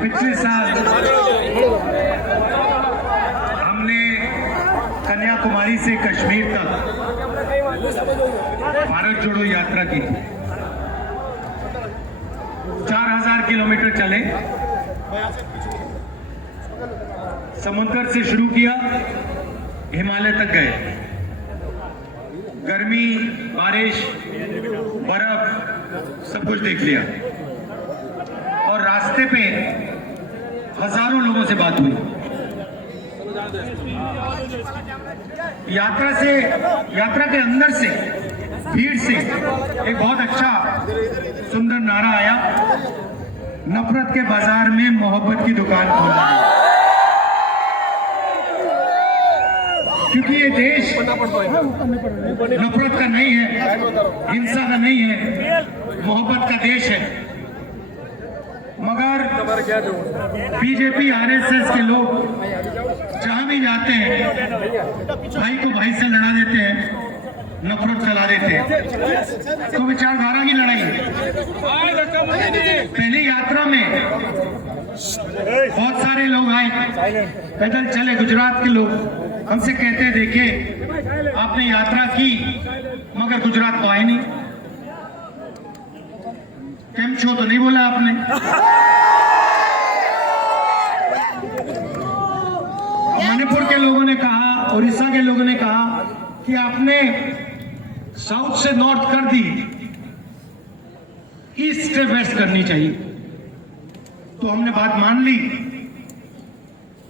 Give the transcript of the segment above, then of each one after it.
पिछले साल हमने कन्याकुमारी से कश्मीर तक भारत जोड़ो यात्रा की। 4000 किलोमीटर चले, समुद्र से शुरू किया, हिमालय तक गए। गर्मी, बारिश, बर्फ सब कुछ देख लिया और रास्ते पे हजारों लोगों से बात हुई। यात्रा के अंदर से, भीड़ से एक बहुत अच्छा सुंदर नारा आया, नफरत के बाजार में मोहब्बत की दुकान खोलना है। क्योंकि ये देश नफरत का नहीं है, हिंसा का नहीं है, मोहब्बत का देश है। मगर बीजेपी आरएसएस के लोग जहां भी जाते हैं भाई को भाई से लड़ा देते हैं, नफरत फैला देते हैं। तो विचारधारा की लड़ाई है। पहली यात्रा में बहुत सारे लोग आए, पैदल चले, गुजरात के लोग हमसे कहते हैं देखिए आपने यात्रा की मगर गुजरात तो आए नहीं, केम छो तो नहीं बोला आपने। मणिपुर के लोगों ने कहा, उड़ीसा के लोगों ने कहा कि आपने साउथ से नॉर्थ कर दी, ईस्ट से वेस्ट करनी चाहिए। तो हमने बात मान ली।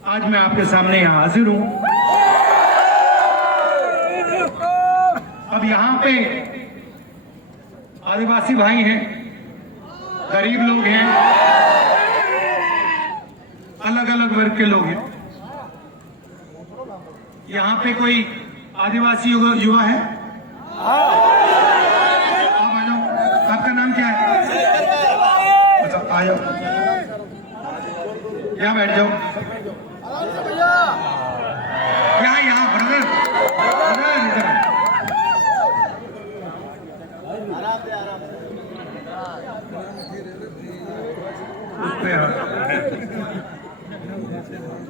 आज मैं आपके सामने यहां हाजिर हूं। अब यहां पे आदिवासी भाई हैं, गरीब लोग हैं, अलग अलग वर्ग के लोग हैं। यहां पे कोई आदिवासी युवा है? आप आ जाओ। आपका नाम क्या है? अच्छा आ जाओ, यहाँ बैठ जाओ। यहाँ ब्रदर इधर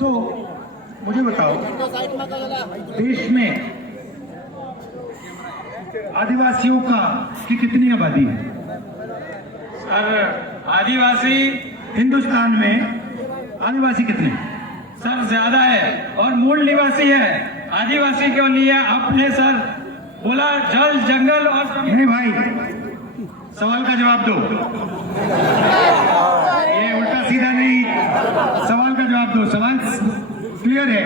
तो मुझे बताओ, देश में आदिवासियों की कितनी आबादी है? सर आदिवासी हिंदुस्तान में आदिवासी कितने? सर ज्यादा है और मूल निवासी है। आदिवासी क्यों नहीं है आपने सर बोला? जल, जंगल और नहीं भाई, सवाल का जवाब दो। ये उल्टा सीधा नहीं, सवाल का जवाब दो। सवाल क्लियर है।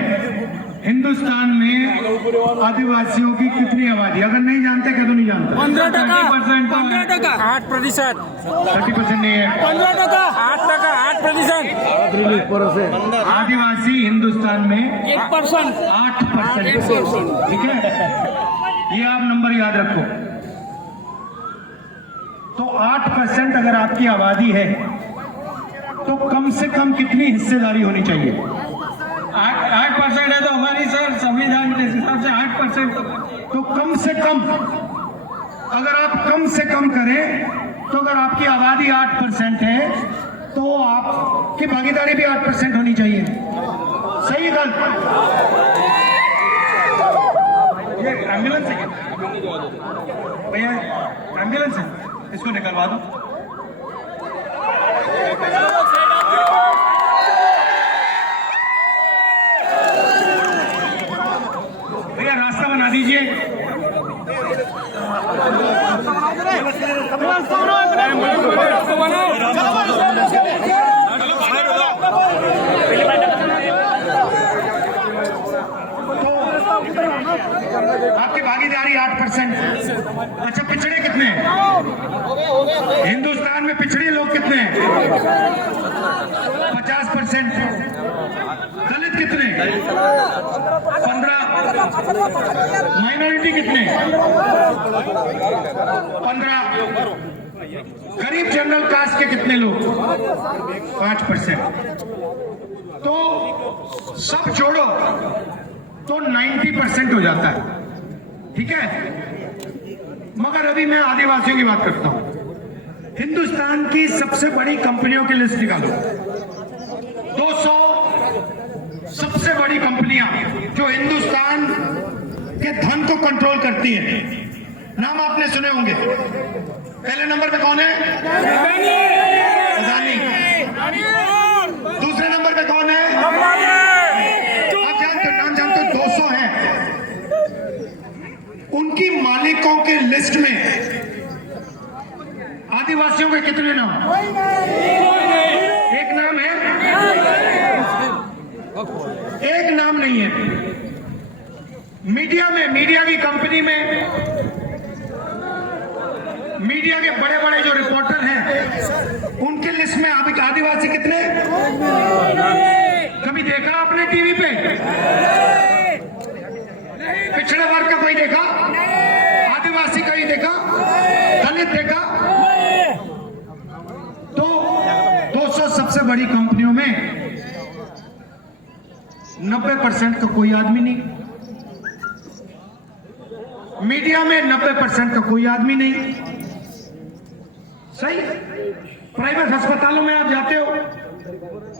हिंदुस्तान में आदिवासियों की कितनी आबादी? अगर नहीं जानते क्या तो नहीं जानते? 15%, 8%, 30% नहीं है, 15%, 8%, आदिवासी हिंदुस्तान में 1%, 8%। ठीक है, ये आप नंबर याद रखो। तो 8% अगर आपकी आबादी है तो कम से कम कितनी हिस्सेदारी होनी चाहिए? 8% है तो हमारी सर संविधान के हिसाब से 8%। तो कम से कम, अगर आप कम से कम करें तो अगर आपकी आबादी 8% है तो आपकी भागीदारी भी 8% होनी चाहिए। सही गलत? ये एम्बुलेंस है भैया, एम्बुलेंस है, इसको निकलवा दो। भैया रास्ता बना दीजिए। आपकी भागीदारी 8%। अच्छा, पिछड़े कितने हैं हिंदुस्तान में? पिछड़े लोग कितने हैं? 50%। दलित कितने? 15। माइनॉरिटी कितने? 15। गरीब जनरल कास्ट के कितने लोग? 5%। तो सब जोड़ो तो 90% हो जाता है। ठीक है, मगर अभी मैं आदिवासियों की बात करता हूं। हिंदुस्तान की सबसे बड़ी कंपनियों की लिस्ट निकालो। 200 सबसे बड़ी कंपनियां जो हिंदुस्तान के धन को कंट्रोल करती हैं, नाम आपने सुने होंगे। पहले नंबर पे कौन है? अदानी। दूसरे नंबर पे कौन है? आप जानते हो, नाम जानते हो, 200 है। उनकी मालिकों के लिस्ट में आदिवासियों के कितने नाम? एक नाम है, एक नाम नहीं है। मीडिया में, मीडिया की कंपनी में, मीडिया के बड़े बड़े जो रिपोर्टर हैं उनके लिस्ट में आदिवासी कितने? कभी देखा आपने टीवी पे? पिछड़े वर्ग का कोई देखा? आदिवासी कोई देखा? दलित देखा? तो 200 सबसे बड़ी कंपनियों में 90% का कोई आदमी नहीं। मीडिया में 90% का कोई आदमी नहीं। सही? प्राइवेट अस्पतालों में आप जाते हो,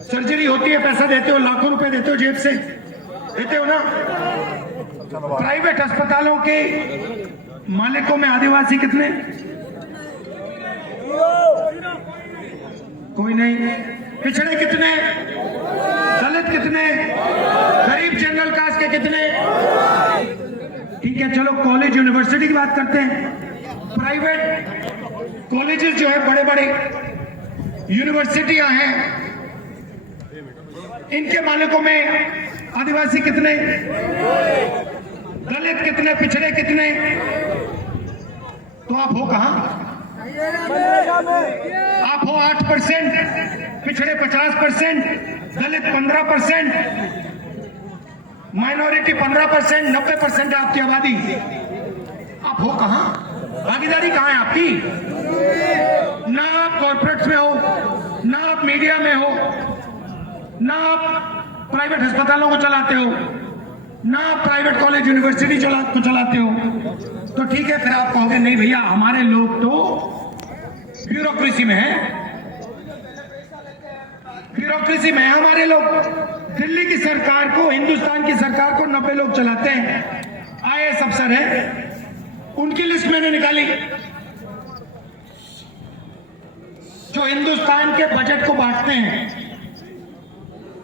सर्जरी होती है, पैसा देते हो, लाखों रुपए देते हो, जेब से देते हो ना। प्राइवेट अस्पतालों के मालिकों में आदिवासी कितने? कोई नहीं। पिछड़े कितने? दलित कितने? गरीब जनरल कास्ट के कितने? ठीक है, चलो कॉलेज यूनिवर्सिटी की बात करते हैं। प्राइवेट कॉलेजेस जो है, बड़े बड़े यूनिवर्सिटियां हैं, इनके मालिकों में आदिवासी कितने? दलित कितने? पिछड़े कितने? तो आप हो कहां? आप हो 8%, पिछड़े 50%, दलित 15%, माइनॉरिटी 15%, 90% है आपकी आबादी। आप हो कहां? भागीदारी कहां है आपकी? ना आप कॉर्पोरेट्स में हो, ना आप मीडिया में हो, ना आप प्राइवेट अस्पतालों को चलाते हो, ना आप प्राइवेट कॉलेज यूनिवर्सिटी को चलाते हो। तो ठीक है, फिर आप कहोगे नहीं भैया हमारे लोग तो ब्यूरोक्रेसी में है, ब्यूरोक्रेसी में है हमारे लोग। दिल्ली की सरकार को, हिंदुस्तान की सरकार को 90 लोग चलाते हैं, आईएएस अफसर है। उनकी लिस्ट मैंने निकाली जो हिंदुस्तान के बजट को बांटते हैं।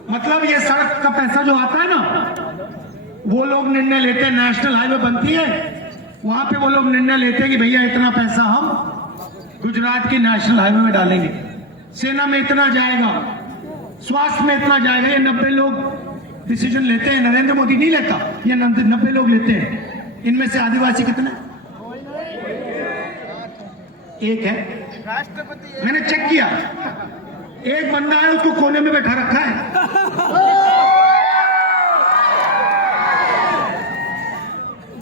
मतलब ये सड़क का पैसा जो आता है ना, वो लोग निर्णय लेते हैं। नेशनल हाईवे बनती है, वहां पे वो लोग निर्णय लेते हैं कि भैया इतना पैसा हम गुजरात की नेशनल हाईवे में डालेंगे, सेना में इतना जाएगा, स्वास्थ्य में इतना जाएगा। ये 90 लोग डिसीजन लेते हैं। नरेंद्र मोदी नहीं लेता, ये 90 लोग लेते हैं। इनमें से आदिवासी कितने? एक है। मैंने चेक किया, एक बंदा है, उसको कोने में बैठा रखा है।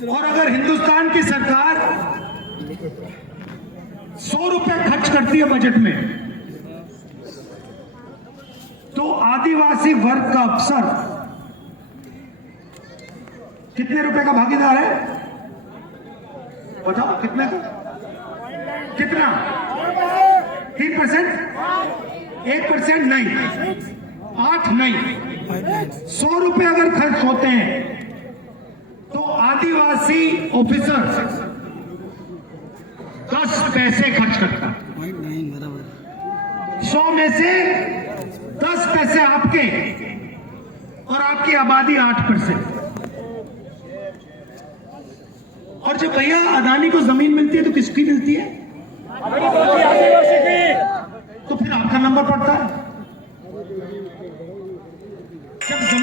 और अगर हिंदुस्तान की सरकार 100 रुपए खर्च करती है बजट में, तो आदिवासी वर्ग का अफसर कितने रुपए का भागीदार है? बताओ कितने का? कितना? 3%? 1% नहीं, 8 नहीं, 100 रुपए अगर खर्च होते हैं तो आदिवासी ऑफिसर 10 पैसे खर्च करता है। 100 में से 10 पैसे आपके, और आपकी आबादी 8%। और जब भैया अदानी को जमीन मिलती है तो किसकी मिलती है? तो फिर आपका नंबर पड़ता है।